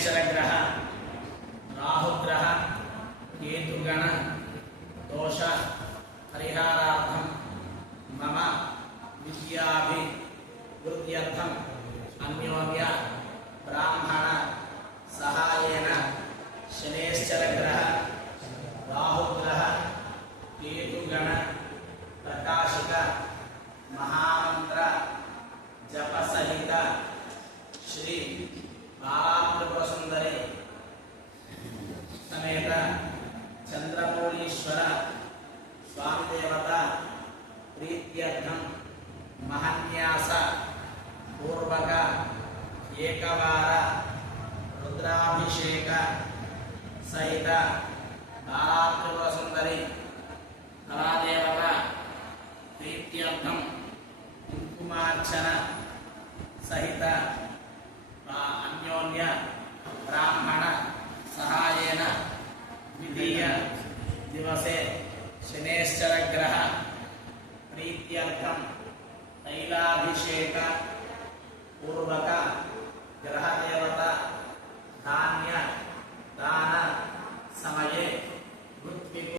शनेश्चर ग्रह राहुग्रह केतुगण दोष परिहारार्थं मम विद्याभिवृद्ध्यर्थं अन्योन्य ब्राह्मण सहायेन शनेश्चर ग्रह राहुग्रह केतुगण प्रकाशिक महामंत्र जप सहित श्री बालात्रिपुरसुंदरी समेत चंद्रमौलीश्वर स्वामी देवता प्रीत्यर्थं महन्यास पूर्वक एकवार रुद्राभिषेक सहित बालात्रिपुरसुंदरी कलादेवता प्रीत्यर्थं कुंकुमार्चन सहित अन्योन्य ब्राह्मण सहायेन द्वितीय दिवसे शनेश्चर ग्रह प्रीत्यर्थं तैलाभिषेक पूर्वक ग्रह देवता